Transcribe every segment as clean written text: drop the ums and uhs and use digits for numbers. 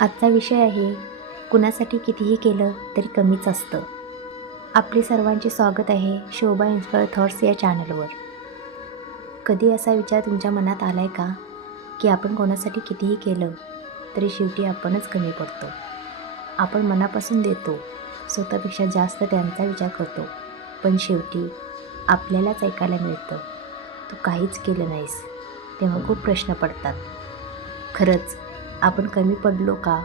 आजचा विषय आहे, कुणासाठी कितीही केलं तरी कमीच असतं. आपले सर्वांचे स्वागत आहे शोभा इन्स्पायर थॉट्स या चॅनलवर. कधी असा विचार तुमच्या मनात आला आहे का, की आपण कोणासाठी कितीही केलं तरी शेवटी आपणच कमी पडतो. आपण मनापासून देतो, स्वतःपेक्षा जास्त त्यांचा विचार करतो, पण शेवटी आपल्यालाच ऐकायला मिळतं, तू काहीच केलं नाहीस. तेव्हा खूप प्रश्न पडतात. खरंच आपण कमी पडलो का?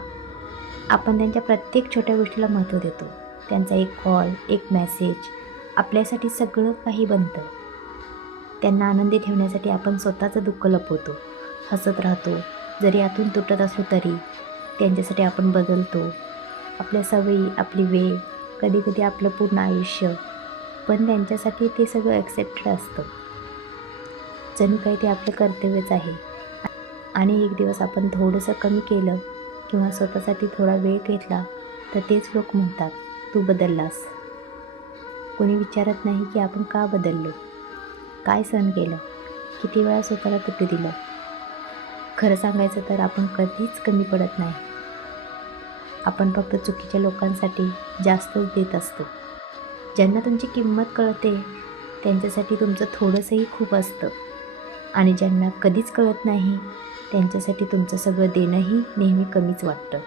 आपण त्यांच्या प्रत्येक छोट्या गोष्टीला महत्त्व देतो. त्यांचा एक कॉल, एक मेसेज आपल्यासाठी सगळं काही बनतं. त्यांना आनंदी ठेवण्यासाठी आपण स्वतःचं दुःख लपवतो, हसत राहतो. जरी आतून तुटत असलो तरी त्यांच्यासाठी आपण बदलतो. आपल्या सवयी, आपली वेळ, कधीकधी आपलं पूर्ण आयुष्य, पण त्यांच्यासाठी ते सगळं ॲक्सेप्टेड असतं. जणू काही ते आपलं कर्तव्यच आहे. आणि एक दिवस आपण थोडंसं कमी केलं किंवा स्वतःसाठी थोडा वेळ घेतला तर तेच लोक म्हणतात, तू बदललास. कोणी विचारत नाही की आपण का बदललो, काय सहन केलं, किती वेळा स्वतःला तुटू दिलं. खरं सांगायचं तर आपण कधीच कमी पडत नाही. आपण फक्त चुकीच्या लोकांसाठी जास्तच देत असतो. ज्यांना तुमची किंमत कळते त्यांच्यासाठी तुमचं थोडंसंही खूप असतं, आणि ज्यांना कधीच कळत नाही त्यांच्यासाठी तुमचं सगळं देणंही नेहमी कमीच वाटतं.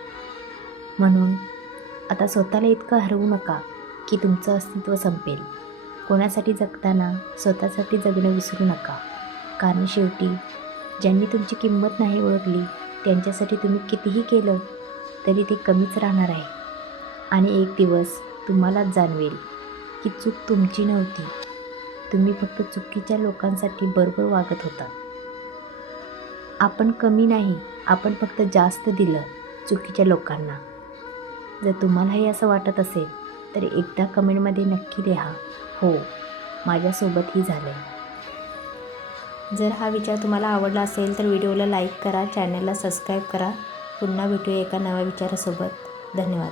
म्हणून आता स्वतःला इतकं हरवू नका की तुमचं अस्तित्व संपेल. कोणासाठी जगताना स्वतःसाठी जगणं विसरू नका, कारण शेवटी ज्यांनी तुमची किंमत नाही ओळखली त्यांच्यासाठी तुम्ही कितीही केलं तरी ते कमीच राहणार आहे. आणि एक दिवस तुम्हालाच जाणवेल की चूक तुमची नव्हती, तुम्ही फक्त चुकीच्या लोकांसाठी बरोबर वागत होता. आपण कमी नाही, आपण फक्त जास्त दिलं चुकीच्या लोकांना. जर तुम्हालाही असं वाटत असेल तर एकदा कमेंटमध्ये नक्की लिहा, हो माझ्यासोबतही झालं आहे. जर हा विचार तुम्हाला आवडला असेल तर व्हिडिओला लाईक करा, चॅनलला सबस्क्राईब करा. पुन्हा भेटूया एका नव्या विचारासोबत. धन्यवाद.